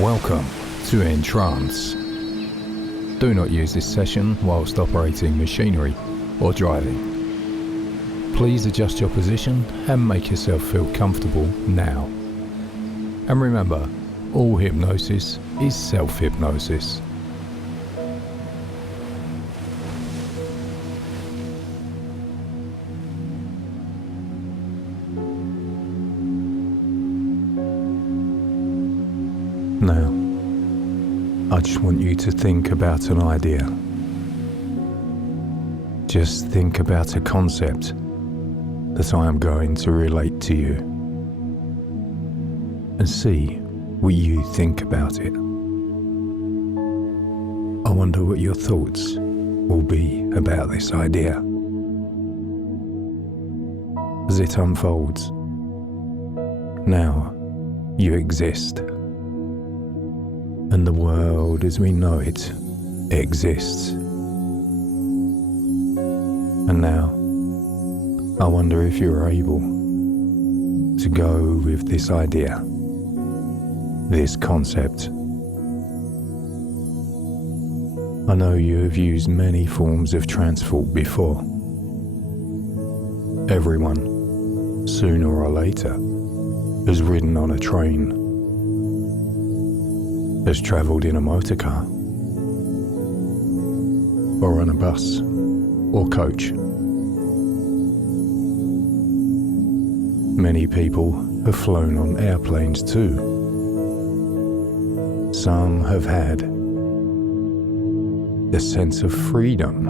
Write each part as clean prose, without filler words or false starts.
Welcome to EnTrance. Do not use this session whilst operating machinery or driving. Please adjust your position and make yourself feel comfortable now. And remember, all hypnosis is self-hypnosis. Now, I just want you to think about an idea. Just think about a concept that I am going to relate to you and see what you think about it. I wonder what your thoughts will be about this idea. As it unfolds, now you exist. And the world as we know it exists. And now, I wonder if you're able to go with this idea, this concept. I know you have used many forms of transport before. Everyone, sooner or later, has ridden on a train, has travelled in a motor car, or on a bus, or coach. Many people have flown on airplanes too. Some have had the sense of freedom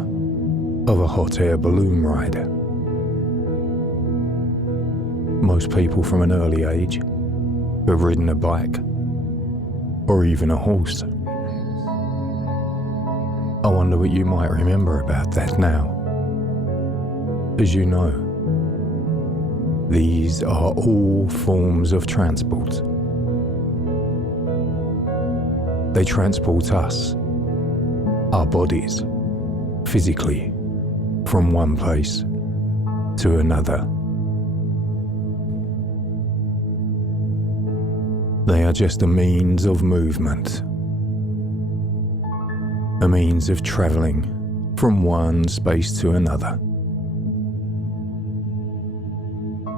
of a hot air balloon ride. Most people from an early age have ridden a bike or even a horse. I wonder what you might remember about that now. As you know, these are all forms of transport. They transport us, our bodies, physically, from one place to another. They are just a means of movement, a means of travelling from one space to another.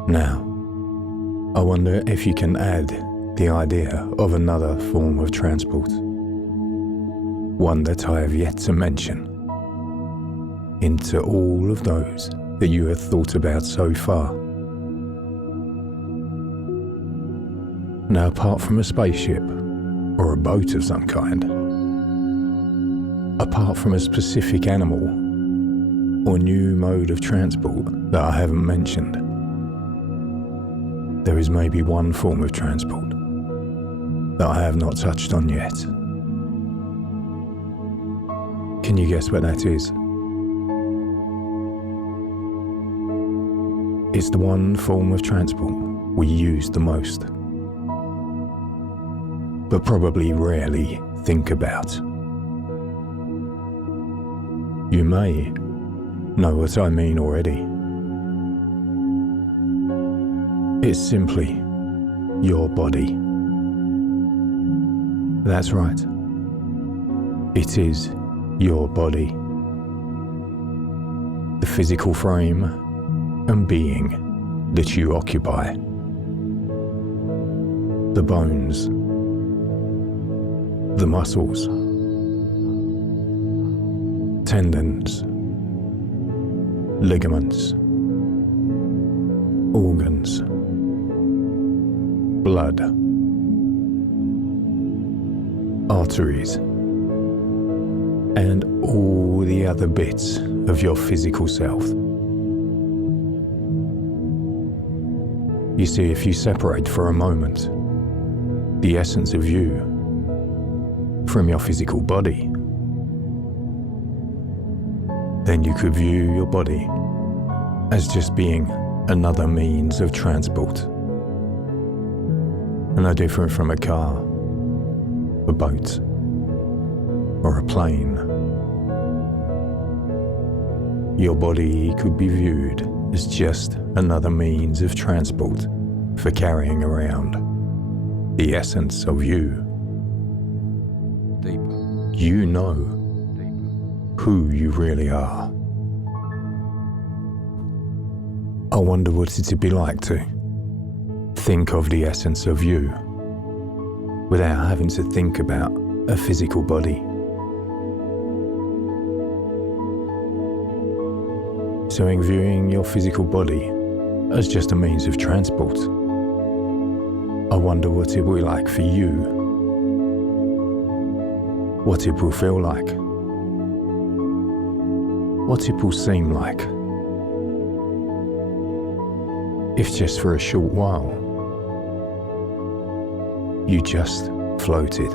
Now, I wonder if you can add the idea of another form of transport, one that I have yet to mention, into all of those that you have thought about so far. Now, apart from a spaceship or a boat of some kind, apart from a specific animal or new mode of transport that I haven't mentioned, there is maybe one form of transport that I have not touched on yet. Can you guess what that is? It's the one form of transport we use the most, but probably rarely think about. You may know what I mean already. It's simply your body. That's right. It is your body. The physical frame and being that you occupy. The bones, the muscles, tendons, ligaments, organs, blood, arteries, and all the other bits of your physical self. You see, if you separate for a moment the essence of you from your physical body, then you could view your body as just being another means of transport. No different from a car, a boat, or a plane. Your body could be viewed as just another means of transport for carrying around the essence of you you know who you really are. I wonder what it'd be like to think of the essence of you without having to think about a physical body. So in viewing your physical body as just a means of transport, I wonder what it will be like for you, what it will feel like, what it will seem like, if just for a short while you just floated,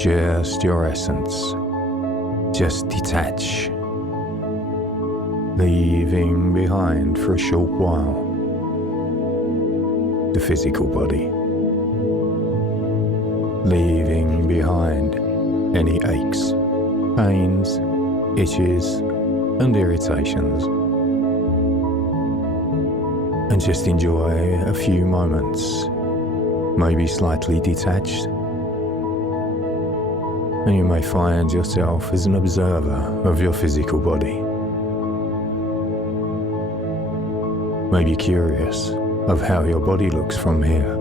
just your essence, just detach, leaving behind for a short while the physical body, leaving behind any aches, pains, itches and irritations, and just enjoy a few moments, maybe slightly detached, and you may find yourself as an observer of your physical body, maybe curious of how your body looks from here.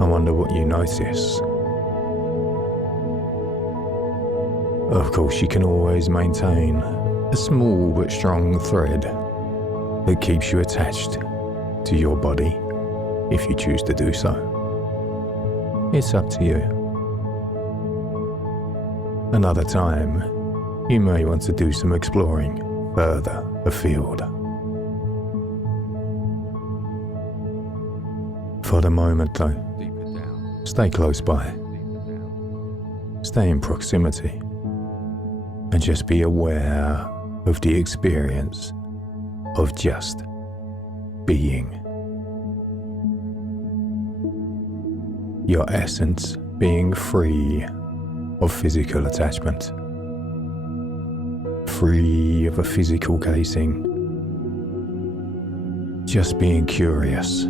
I wonder what you notice. Of course, you can always maintain a small but strong thread that keeps you attached to your body if you choose to do so. It's up to you. Another time, you may want to do some exploring further afield. For the moment though, stay close by, stay in proximity, and just be aware of the experience of just being. Your essence being free of physical attachment, free of a physical casing, just being curious,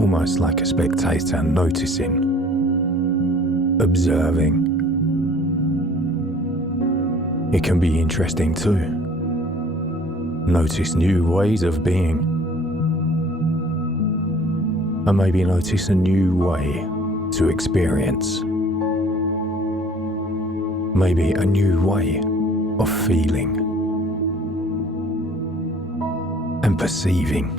almost like a spectator noticing, observing. It can be interesting too. Notice new ways of being, and maybe notice a new way to experience, maybe a new way of feeling and perceiving.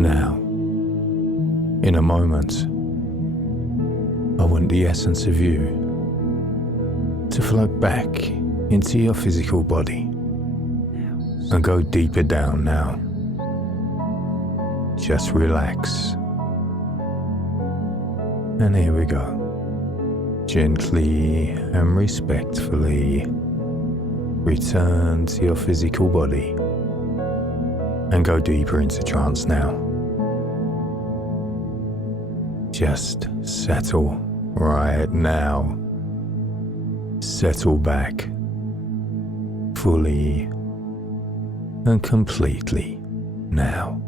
Now, in a moment, I want the essence of you to float back into your physical body and go deeper down now. Just relax. And here we go. Gently and respectfully return to your physical body and go deeper into trance now. Just settle right now. Settle back fully and completely now.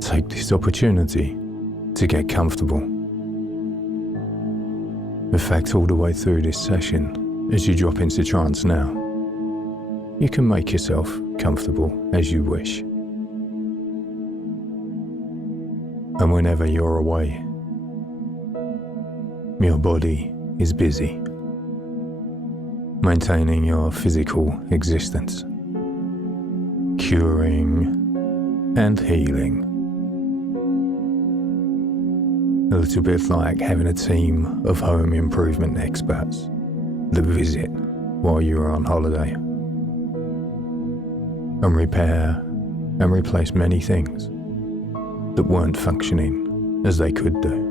Take this opportunity to get comfortable. In fact, all the way through this session, as you drop into trance now, you can make yourself comfortable as you wish. And whenever you're away, your body is busy maintaining your physical existence, curing and healing. A little bit like having a team of home improvement experts that visit while you are on holiday and repair and replace many things that weren't functioning as they could do.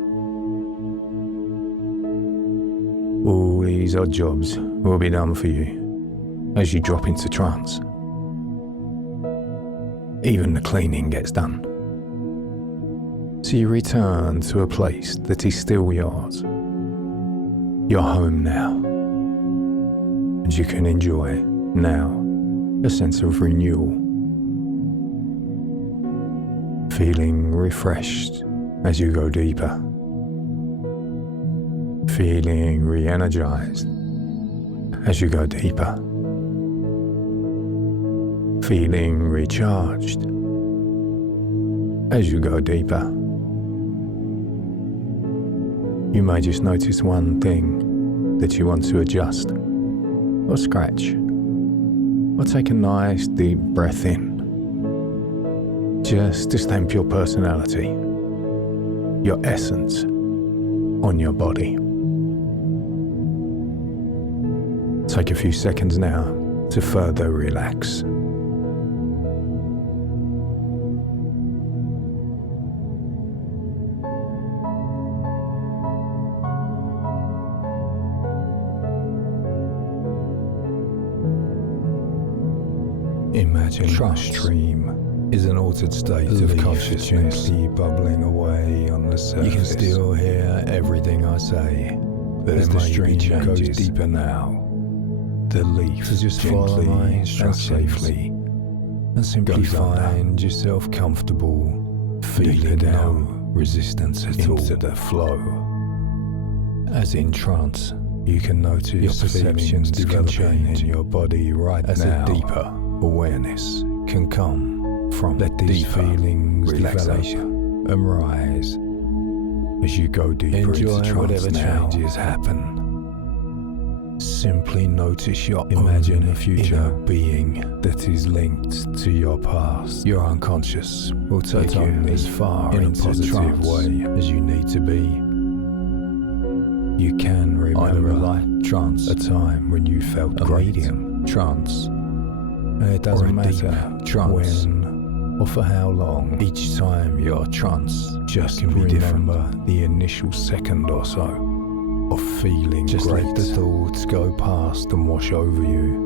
All these odd jobs will be done for you as you drop into trance. Even the cleaning gets done. So you return to a place that is still yours. You're home now. And you can enjoy now a sense of renewal. Feeling refreshed as you go deeper. Feeling re-energized as you go deeper. Feeling recharged as you go deeper. You may just notice one thing that you want to adjust, or scratch, or take a nice deep breath in, just to stamp your personality, your essence, on your body. Take a few seconds now to further relax. Imagine a stream is an altered state of consciousness gently bubbling away on the surface. You can still hear everything I say, but as the stream goes deeper now, the leaf is just gently and safely, and simply find yourself comfortable, feeling no resistance at all into the flow. As in trance, you can notice your perceptions developing in your body right as now. A deeper awareness can come from these feelings relaxation and rise as you go deeper into trance. Whatever changes happen. Simply notice your imagine a future being that is linked to your past. Your unconscious will take you as far in a positive way as you need to be. You can remember trance, a time when you felt a medium trance. And it doesn't matter trance when or for how long. Each time you're trance, just can be remember the initial second or so of feeling just great. Let the thoughts go past and wash over you.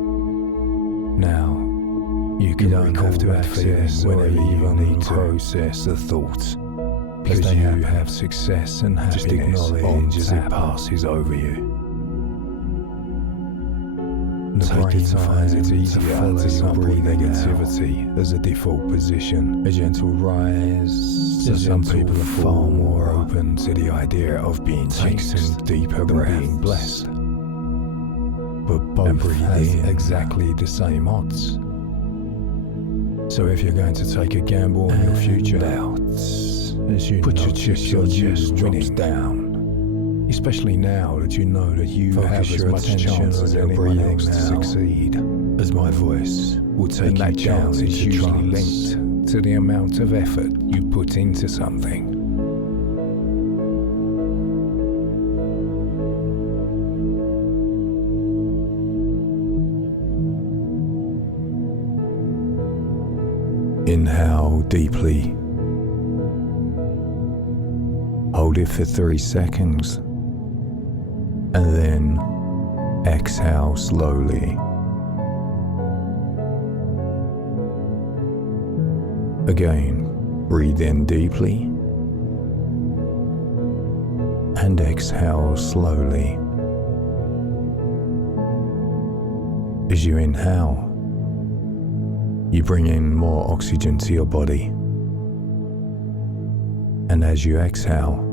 Now, you don't have to access whenever you need to process the thoughts, because you have success and happiness just acknowledge as it passes over you. The brain finds it easier to follow negativity as a default position. A gentle rise. So some people are far more open to the idea of being taken deeper than being blessed. But both has exactly the same odds. So if you're going to take a gamble on your future, doubts, as you put your chest drops down. Especially now that you know that you have as much chance as anyone else to succeed, as my voice will take you down is usually linked to the amount of effort you put into something. Inhale deeply. Hold it for 3 seconds. And then exhale slowly. Again, breathe in deeply and exhale slowly. As you inhale, you bring in more oxygen to your body. And as you exhale,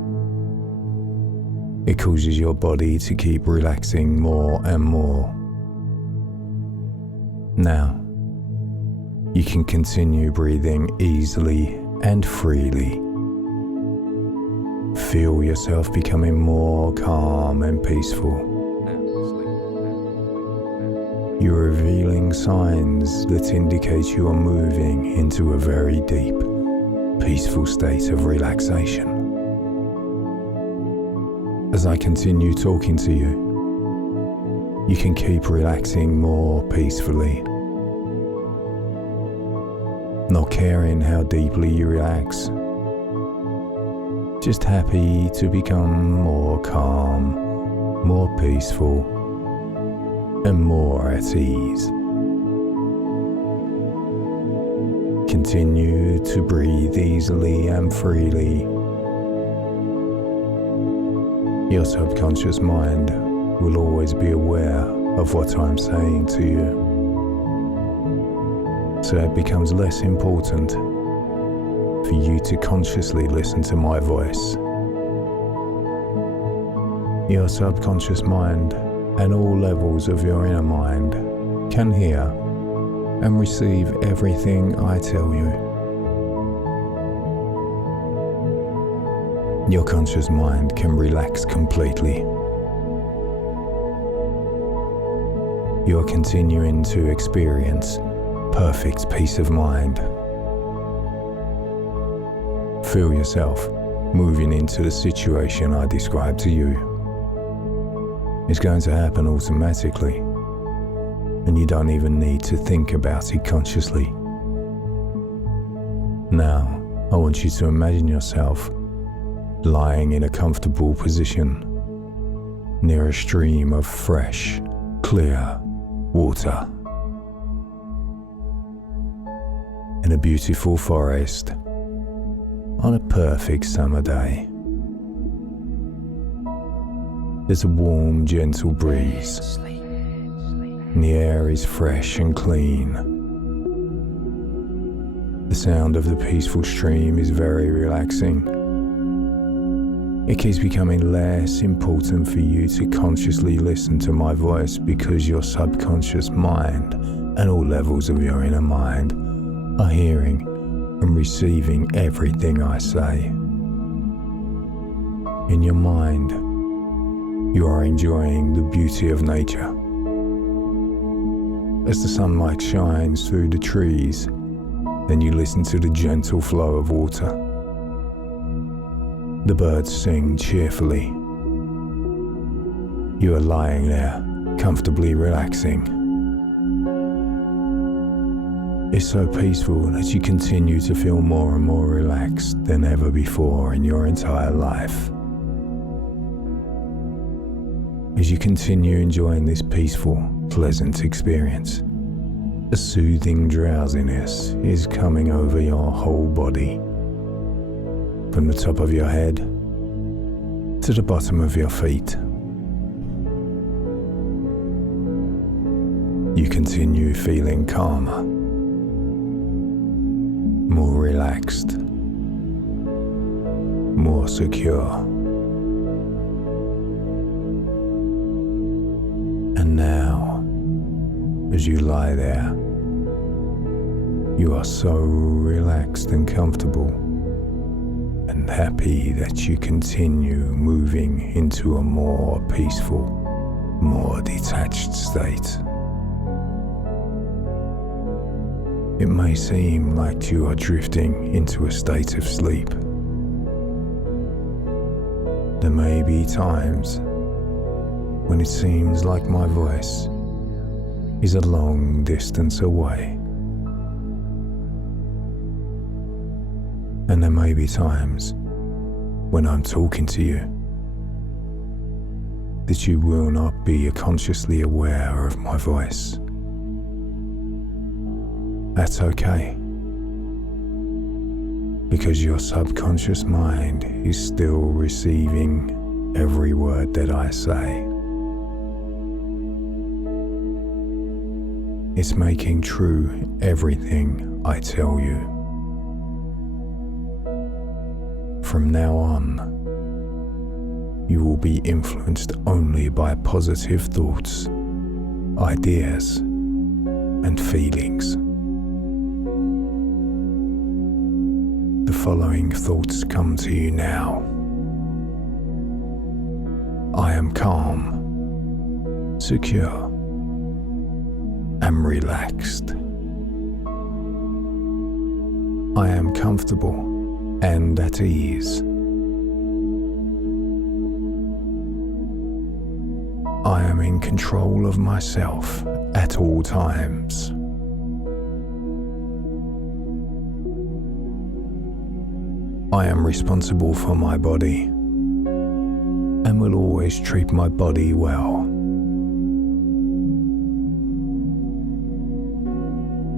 it causes your body to keep relaxing more and more. Now, you can continue breathing easily and freely. Feel yourself becoming more calm and peaceful. You're revealing signs that indicate you are moving into a very deep, peaceful state of relaxation. As I continue talking to you, you can keep relaxing more peacefully, not caring how deeply you relax, just happy to become more calm, more peaceful, and more at ease. Continue to breathe easily and freely. Your subconscious mind will always be aware of what I'm saying to you, so it becomes less important for you to consciously listen to my voice. Your subconscious mind and all levels of your inner mind can hear and receive everything I tell you. Your conscious mind can relax completely. You are continuing to experience perfect peace of mind. Feel yourself moving into the situation I described to you. It's going to happen automatically, and you don't even need to think about it consciously. Now, I want you to imagine yourself lying in a comfortable position near a stream of fresh, clear water. In a beautiful forest on a perfect summer day. There's a warm, gentle breeze, and the air is fresh and clean. The sound of the peaceful stream is very relaxing. It keeps becoming less important for you to consciously listen to my voice because your subconscious mind and all levels of your inner mind are hearing and receiving everything I say. In your mind, you are enjoying the beauty of nature. As the sunlight shines through the trees, then you listen to the gentle flow of water. The birds sing cheerfully. You are lying there, comfortably relaxing. It's so peaceful that you continue to feel more and more relaxed than ever before in your entire life. As you continue enjoying this peaceful, pleasant experience, a soothing drowsiness is coming over your whole body, from the top of your head to the bottom of your feet. You continue feeling calmer, more relaxed, more secure. And now, as you lie there, you are so relaxed and comfortable and happy that you continue moving into a more peaceful, more detached state. It may seem like you are drifting into a state of sleep. There may be times when it seems like my voice is a long distance away. And there may be times when I'm talking to you that you will not be consciously aware of my voice. That's okay, because your subconscious mind is still receiving every word that I say. It's making true everything I tell you. From now on, you will be influenced only by positive thoughts, ideas, and feelings. The following thoughts come to you now. I am calm, secure, relaxed. I am comfortable and at ease. I am in control of myself at all times. I am responsible for my body and will always treat my body well.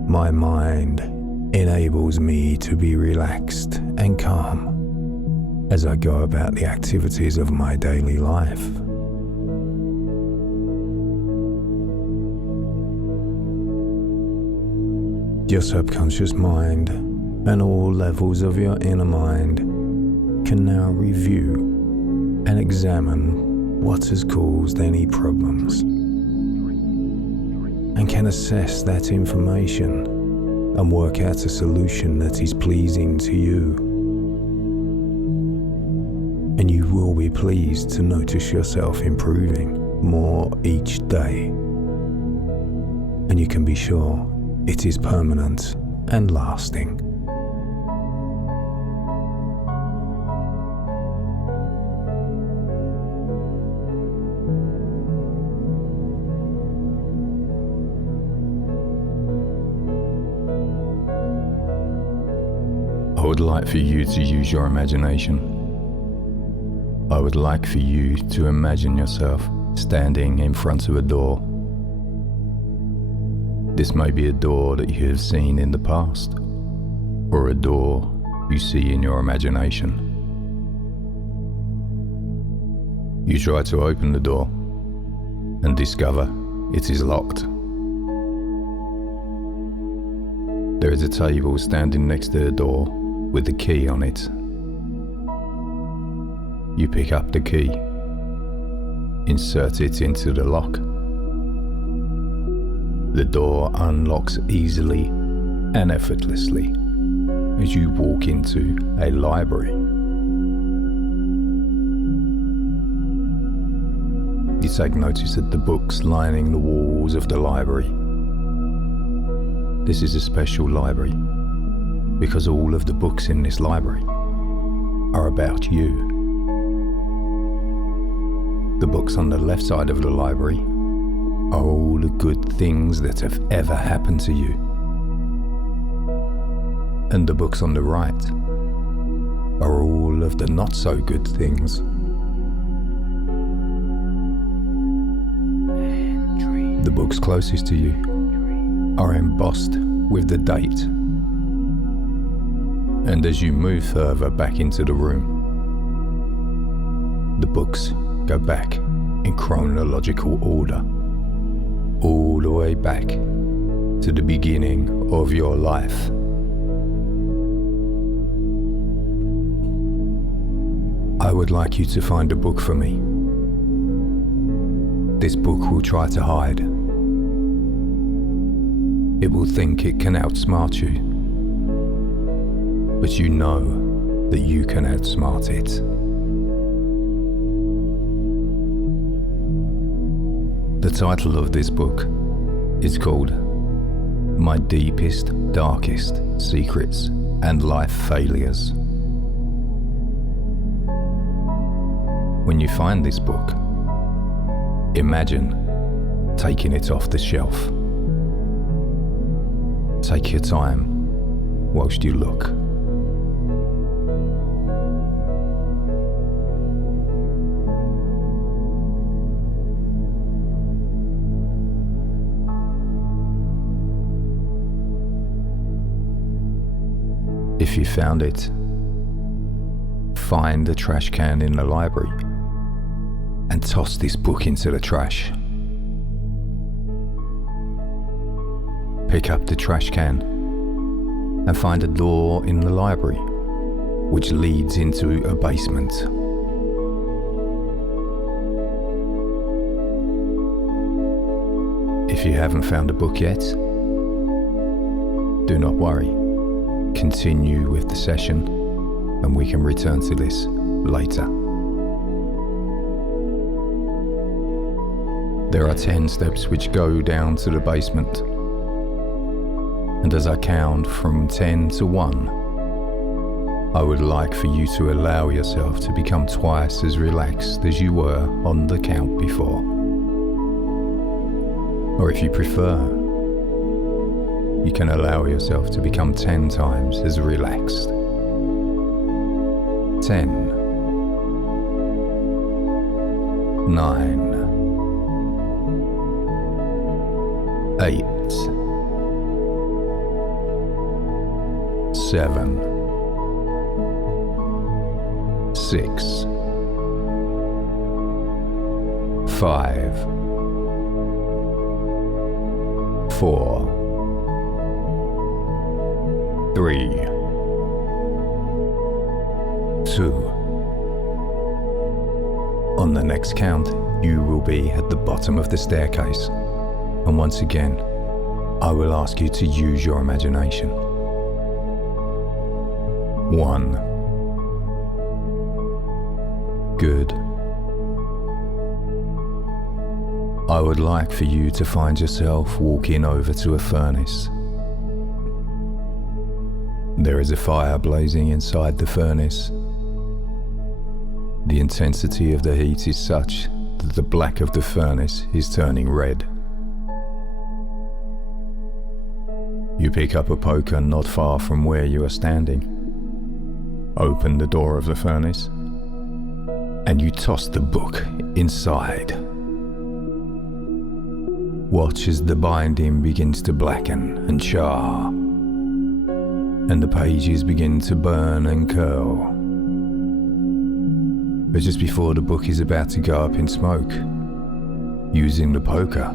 My mind enables me to be relaxed and calm as I go about the activities of my daily life. Your subconscious mind and all levels of your inner mind can now review and examine what has caused any problems, and can assess that information and work out a solution that is pleasing to you. And you will be pleased to notice yourself improving more each day. And you can be sure it is permanent and lasting. I would like for you to use your imagination. I would like for you to imagine yourself standing in front of a door. This may be a door that you have seen in the past, or a door you see in your imagination. You try to open the door and discover it is locked. There is a table standing next to the door with the key on it. You pick up the key, insert it into the lock. The door unlocks easily and effortlessly as you walk into a library. You take notice of the books lining the walls of the library. This is a special library because all of the books in this library are about you. The books on the left side of the library are all the good things that have ever happened to you. And the books on the right are all of the not so good things. The books closest to you are embossed with the date. And as you move further back into the room, the books go back in chronological order, all the way back to the beginning of your life. I would like you to find a book for me. This book will try to hide. It will think it can outsmart you, but you know that you can outsmart it. The title of this book is called My Deepest, Darkest Secrets and Life Failures. When you find this book, imagine taking it off the shelf. Take your time whilst you look. If you found it, find the trash can in the library and toss this book into the trash. Pick up the trash can and find a door in the library which leads into a basement. If you haven't found a book yet, do not worry. Continue with the session and we can return to this later. There are 10 steps which go down to the basement. And as I count from 10 to 1, I would like for you to allow yourself to become twice as relaxed as you were on the count before. Or if you prefer, you can allow yourself to become 10 times as relaxed. 10, 9, 8, 7, 6, 5, 4, 3, 2. On the next count, you will be at the bottom of the staircase. And once again, I will ask you to use your imagination. 1. Good. I would like for you to find yourself walking over to a furnace. There is a fire blazing inside the furnace. The intensity of the heat is such that the black of the furnace is turning red. You pick up a poker not far from where you are standing, open the door of the furnace, and you toss the book inside. Watch as the binding begins to blacken and char, and the pages begin to burn and curl. But just before the book is about to go up in smoke, using the poker,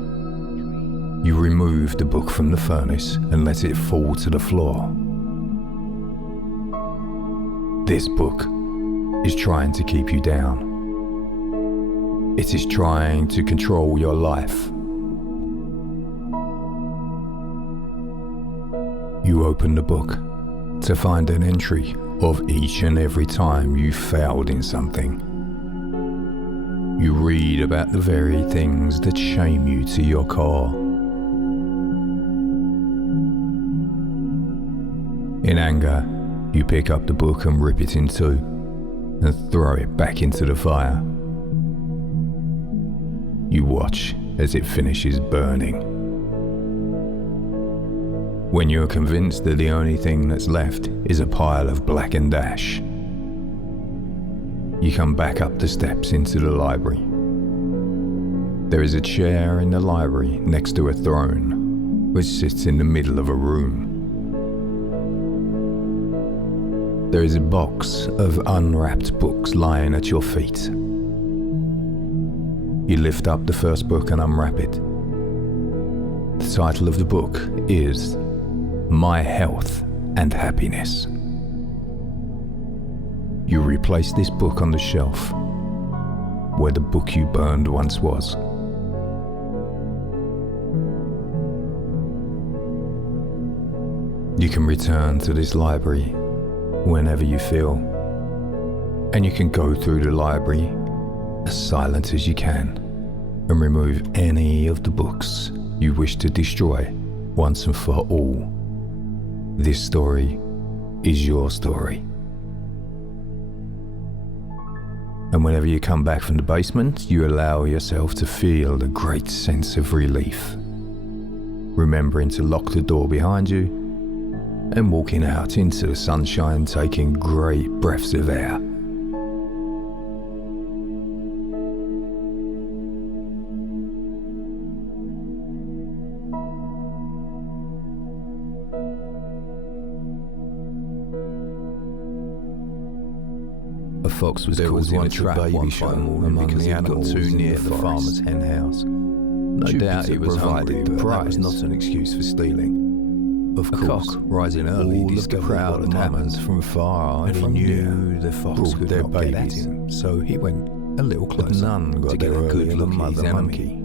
you remove the book from the furnace and let it fall to the floor. This book is trying to keep you down. It is trying to control your life. You open the book to find an entry of each and every time you failed in something. You read about the very things that shame you to your core. In anger, you pick up the book and rip it in two and throw it back into the fire. You watch as it finishes burning. When you're convinced that the only thing that's left is a pile of blackened ash, you come back up the steps into the library. There is a chair in the library next to a throne, which sits in the middle of a room. There is a box of unwrapped books lying at your feet. You lift up the first book and unwrap it. The title of the book is My Health and Happiness. You replace this book on the shelf where the book you burned once was. You can return to this library whenever you feel, and you can go through the library as silent as you can and remove any of the books you wish to destroy once and for all. This story is your story. And whenever you come back from the basement, you allow yourself to feel a great sense of relief, remembering to lock the door behind you and walking out into the sunshine, taking great breaths of air. A fox was caught in a trap one fine morning because he got too near the farmer's hen house. No doubt he was hungry, but that was not an excuse for stealing. Of course, rising early, discovered the crowd of mamas from far, and he knew the fox could not get at him, so he went a little closer. But none got there earlier than Mother Monkey.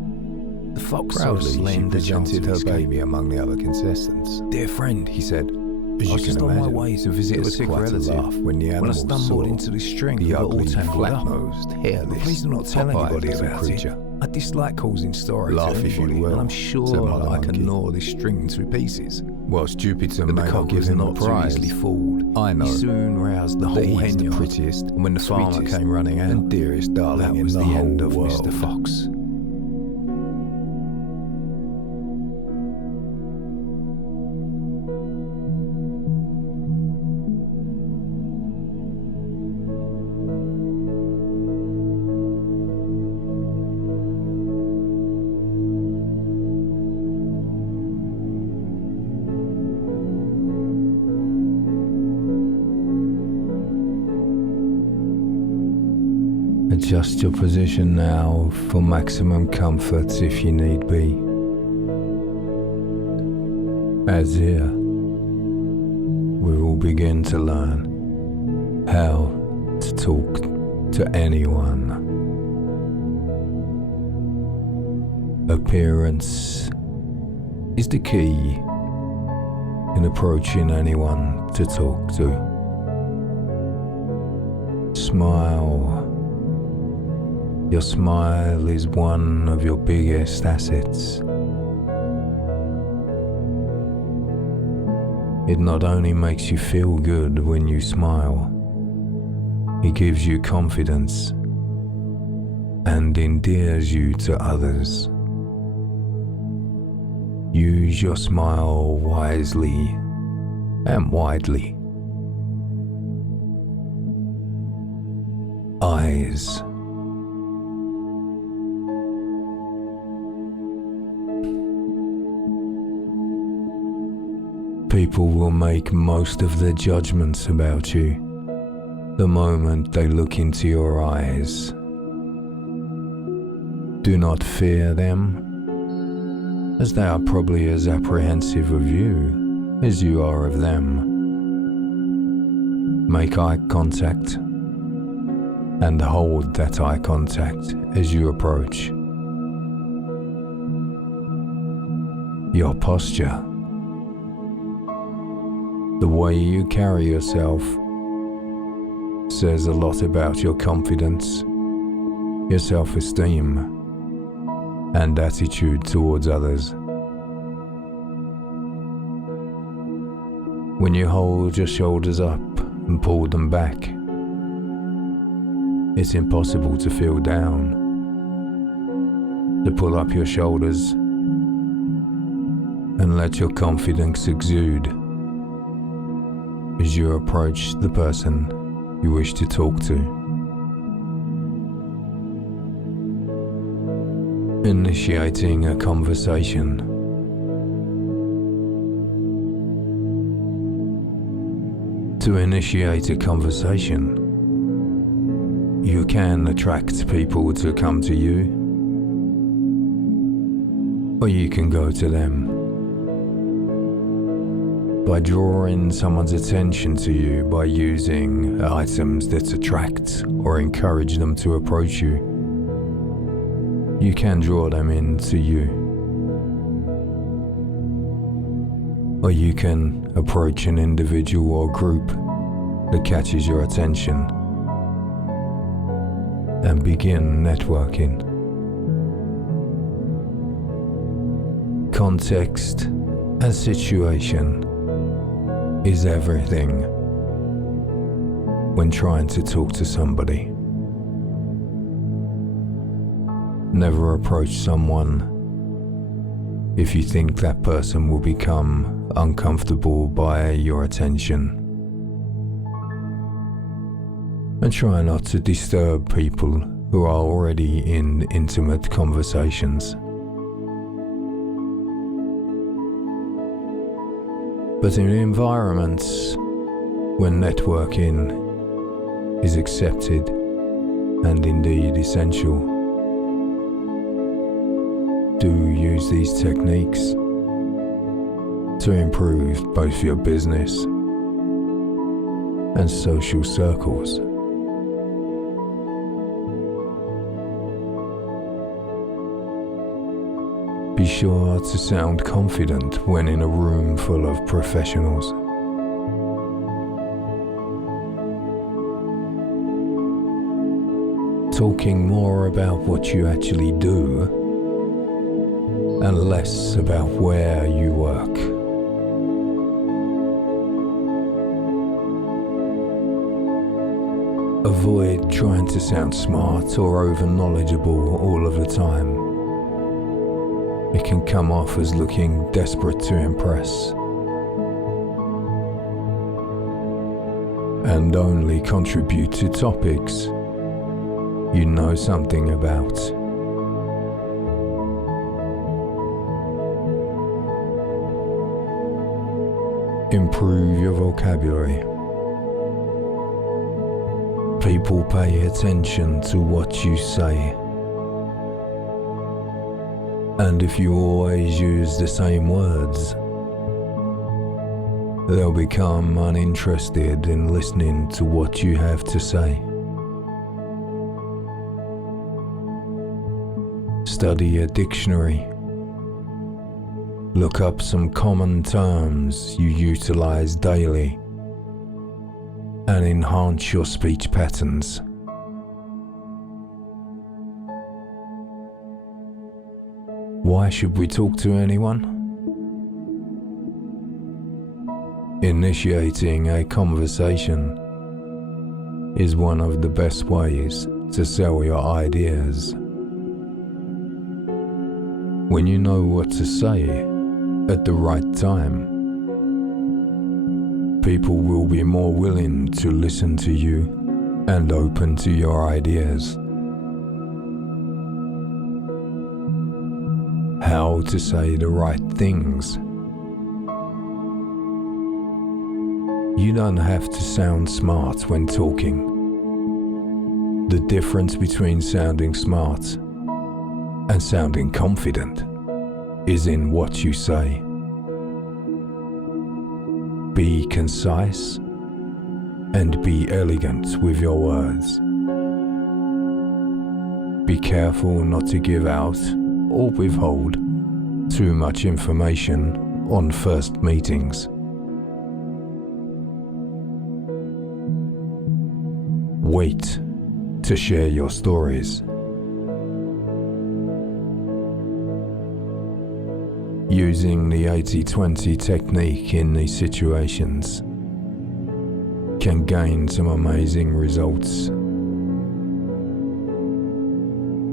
The fox proudly presented her baby among the other contestants. "Dear friend," he said, "I was just on my way to visit a sick relative when I stumbled into this string the ugly, flat-nosed, hairless, please do not tell anybody about it. I dislike causing story Laugh to if you anybody, will, and I'm said sure Mother I can Monkey. gnaw this string to pieces. Whilst Jupiter But may the not cock give was him a not too prize, easily fooled. I know He soon roused the that whole he's the hen yard. prettiest, And when the farmer sweetest, came running out, and dearest darling that in was the the whole end of world. Mr. Fox. Adjust your position now for maximum comfort if you need be. As here, we will begin to learn how to talk to anyone. Appearance is the key in approaching anyone to talk to. Smile. Your smile is one of your biggest assets. It not only makes you feel good when you smile, it gives you confidence and endears you to others. Use your smile wisely and widely. Eyes. People will make most of their judgments about you the moment they look into your eyes. Do not fear them, as they are probably as apprehensive of you as you are of them. Make eye contact and hold that eye contact as you approach. Your posture. The way you carry yourself says a lot about your confidence, your self-esteem, and attitude towards others. When you hold your shoulders up and pull them back, it's impossible to feel down. To pull up your shoulders and let your confidence exude as you approach the person you wish to talk to. Initiating a conversation. To initiate a conversation, you can attract people to come to you, or you can go to them. By drawing someone's attention to you by using items that attract or encourage them to approach you, you can draw them into you. Or you can approach an individual or group that catches your attention and begin networking. Context and situation is everything when trying to talk to somebody. Never approach someone if you think that person will become uncomfortable by your attention. And try not to disturb people who are already in intimate conversations. But in environments when networking is accepted and indeed essential, do use these techniques to improve both your business and social circles. Be sure to sound confident when in a room full of professionals. talking more about what you actually do and less about where you work. Avoid trying to sound smart or over-knowledgeable all of the time. It can come off as looking desperate to impress. And only contribute to topics you know something about. Improve your vocabulary. People pay attention to what you say. And if you always use the same words, they'll become uninterested in listening to what you have to say. Study a dictionary. Look up some common terms you utilize daily and enhance your speech patterns. Why should we talk to anyone? Initiating a conversation is one of the best ways to sell your ideas. When you know what to say at the right time, people will be more willing to listen to you and open to your ideas. How to say the right things. You don't have to sound smart when talking. The difference between sounding smart and sounding confident is in what you say. Be concise and be elegant with your words. Be careful not to give out or withhold too much information on first meetings. Wait to share your stories. Using the 80-20 technique in these situations can gain some amazing results.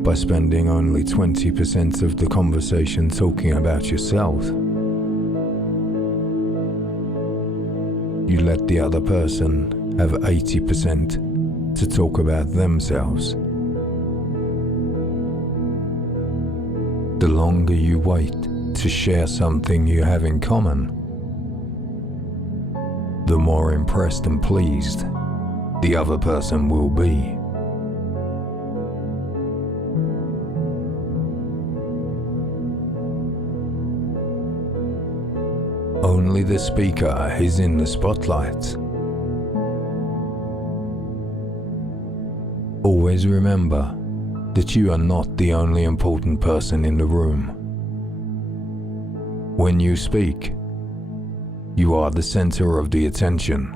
By spending only 20% of the conversation talking about yourself, you let the other person have 80% to talk about themselves. The longer you wait to share something you have in common, the more impressed and pleased the other person will be. Only the speaker is in the spotlight. Always remember that you are not the only important person in the room. When you speak, you are the center of the attention.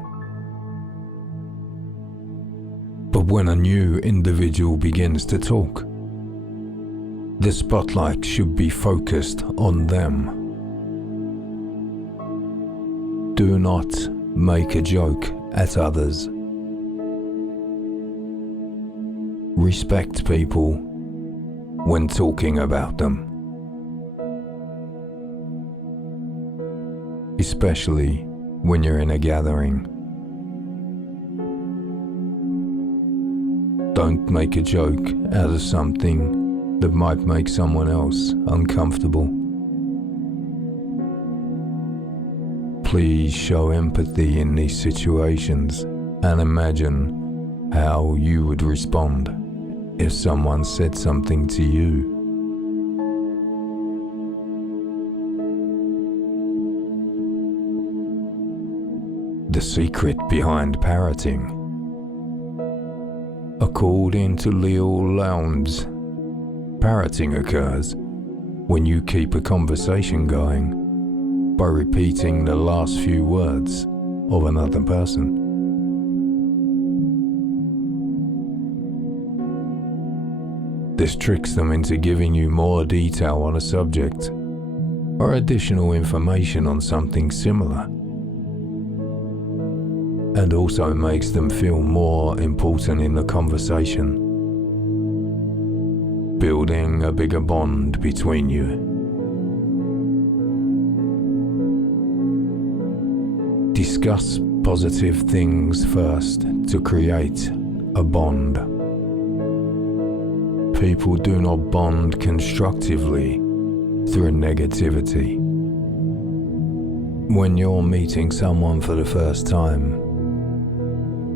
But when a new individual begins to talk, the spotlight should be focused on them. Do not make a joke at others. Respect people when talking about them, especially when you're in a gathering. Don't make a joke out of something that might make someone else uncomfortable. Please show empathy in these situations and imagine how you would respond if someone said something to you. The secret behind parroting. According to Leo Lowndes, parroting occurs when you keep a conversation going by repeating the last few words of another person. This tricks them into giving you more detail on a subject or additional information on something similar, and also makes them feel more important in the conversation, building a bigger bond between you. Discuss positive things first to create a bond. People do not bond constructively through negativity. When you're meeting someone for the first time,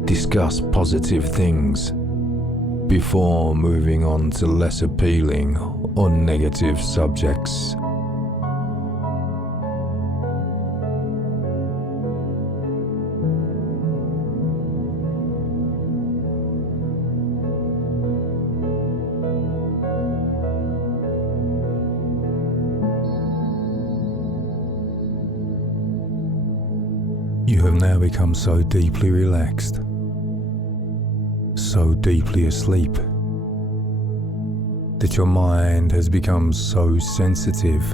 discuss positive things before moving on to less appealing or negative subjects. You have now become so deeply relaxed, so deeply asleep, that your mind has become so sensitive,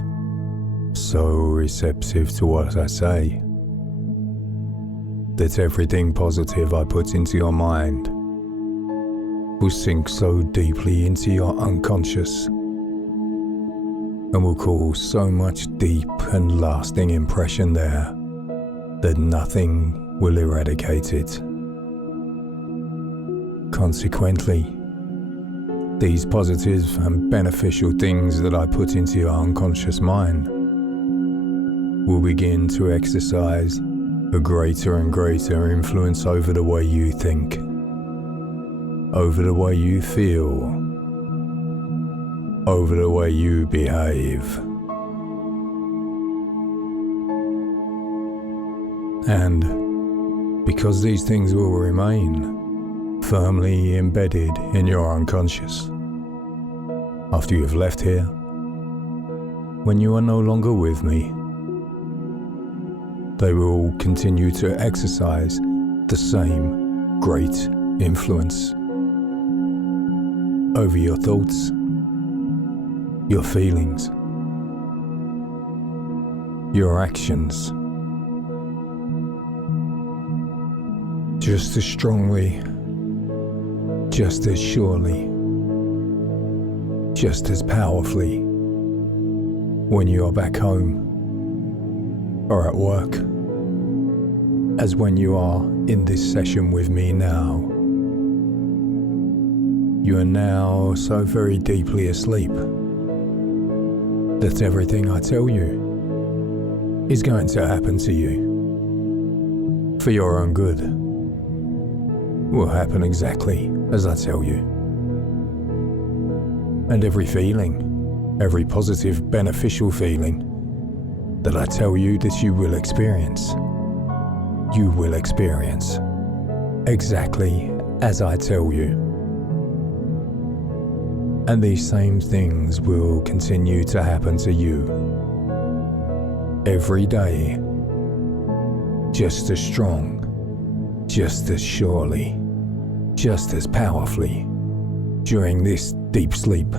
so receptive to what I say, that everything positive I put into your mind will sink so deeply into your unconscious and will cause so much deep and lasting impression there that nothing will eradicate it. Consequently, these positive and beneficial things that I put into your unconscious mind will begin to exercise a greater and greater influence over the way you think, over the way you feel, over the way you behave. And because these things will remain firmly embedded in your unconscious after you have left here, when you are no longer with me, they will continue to exercise the same great influence over your thoughts, your feelings, your actions, just as strongly, just as surely, just as powerfully when you are back home or at work as when you are in this session with me now. You are now so very deeply asleep that everything I tell you is going to happen to you for your own good. Will happen exactly as I tell you. And every feeling, every positive, beneficial feeling that I tell you that you will experience exactly as I tell you. And these same things will continue to happen to you every day, just as strong, just as surely, just as powerfully. During this deep sleep,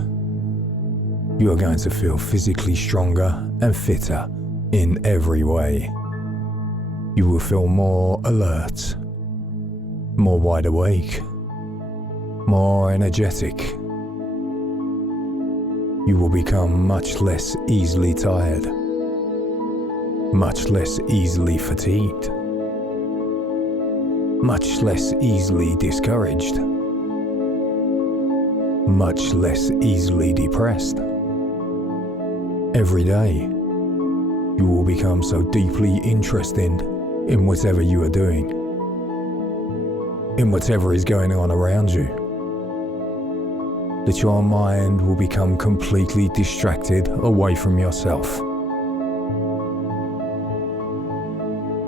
you are going to feel physically stronger and fitter in every way. You will feel more alert, more wide awake, more energetic. You will become much less easily tired, much less easily fatigued, much less easily discouraged, much less easily depressed. Every day, you will become so deeply interested in whatever you are doing, in whatever is going on around you, that your mind will become completely distracted away from yourself.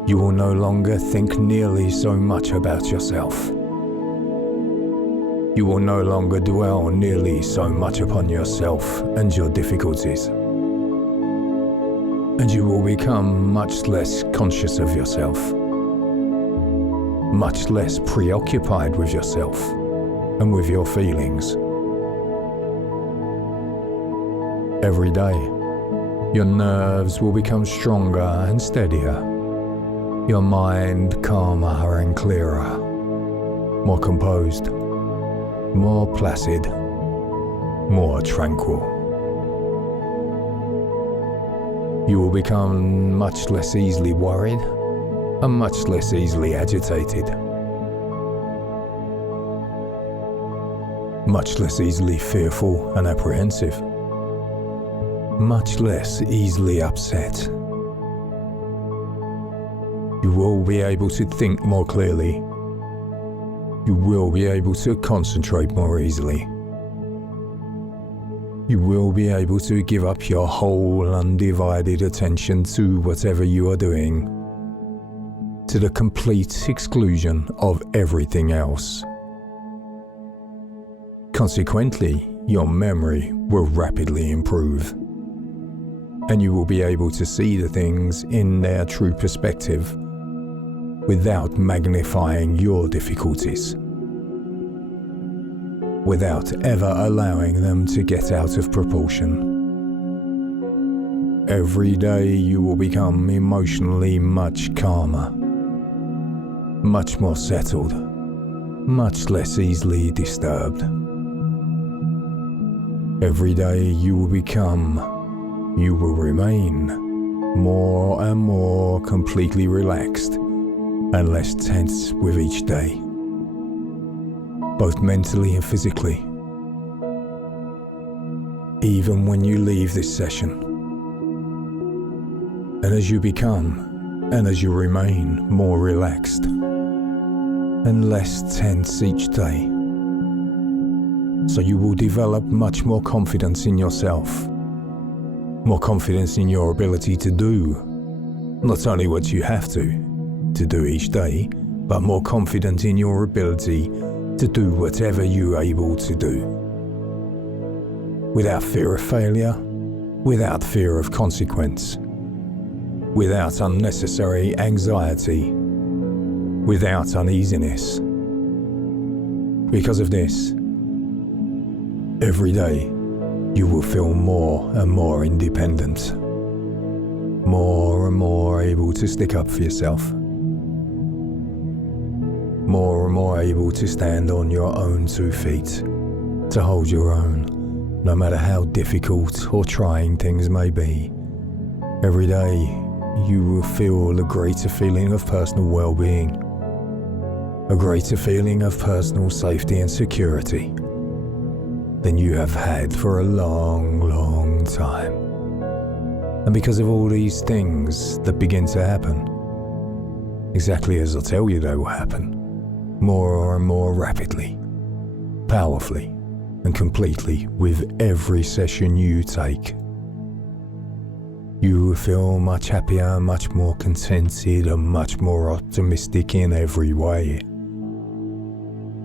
You will no longer think nearly so much about yourself. You will no longer dwell nearly so much upon yourself and your difficulties. And you will become much less conscious of yourself, much less preoccupied with yourself and with your feelings. Every day, your nerves will become stronger and steadier, your mind calmer and clearer, more composed, more placid, more tranquil. You will become much less easily worried and much less easily agitated, much less easily fearful and apprehensive, much less easily upset. You will be able to think more clearly. You will be able to concentrate more easily. You will be able to give up your whole undivided attention to whatever you are doing, to the complete exclusion of everything else. Consequently, your memory will rapidly improve, and you will be able to see the things in their true perspective without magnifying your difficulties, without ever allowing them to get out of proportion. Every day you will become emotionally much calmer, much more settled, much less easily disturbed. Every day you will remain more and more completely relaxed and less tense with each day, both mentally and physically. Even when you leave this session, and as you become and as you remain more relaxed and less tense each day, so you will develop much more confidence in yourself, more confidence in your ability to do not only what you have to do each day, but more confident in your ability to do whatever you are able to do, without fear of failure, without fear of consequence, without unnecessary anxiety, without uneasiness. Because of this, every day you will feel more and more independent, more and more able to stick up for yourself, more and more able to stand on your own 2 feet, to hold your own, no matter how difficult or trying things may be. Every day you will feel a greater feeling of personal well-being, a greater feeling of personal safety and security than you have had for a long, long time. And because of all these things that begin to happen, exactly as I tell you they will happen, more and more rapidly, powerfully, and completely with every session you take, you will feel much happier, much more contented, and much more optimistic in every way.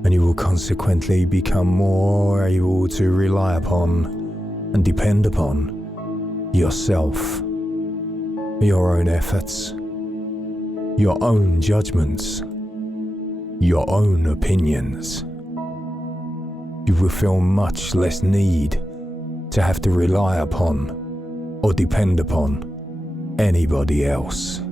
And you will consequently become more able to rely upon and depend upon yourself, your own efforts, your own judgments, your own opinions. You will feel much less need to have to rely upon or depend upon anybody else.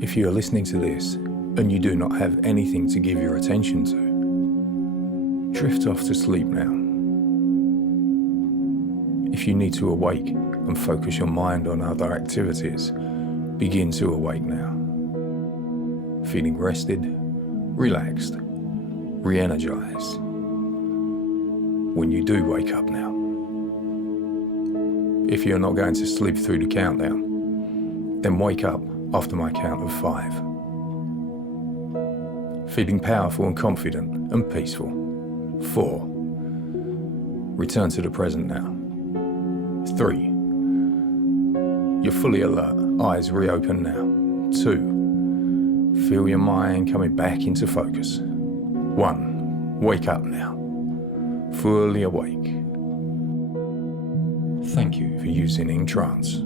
If you are listening to this and you do not have anything to give your attention to, drift off to sleep now. If you need to awake and focus your mind on other activities, begin to awake now. Feeling rested, relaxed, re-energized. When you do wake up now. If you're not going to sleep through the countdown, then wake up after my count of 5. Feeling powerful and confident and peaceful. 4. Return to the present now. 3. You're fully alert, eyes reopen now. 2. Feel your mind coming back into focus. 1. Wake up now. Fully awake. Thank you for using EnTrance.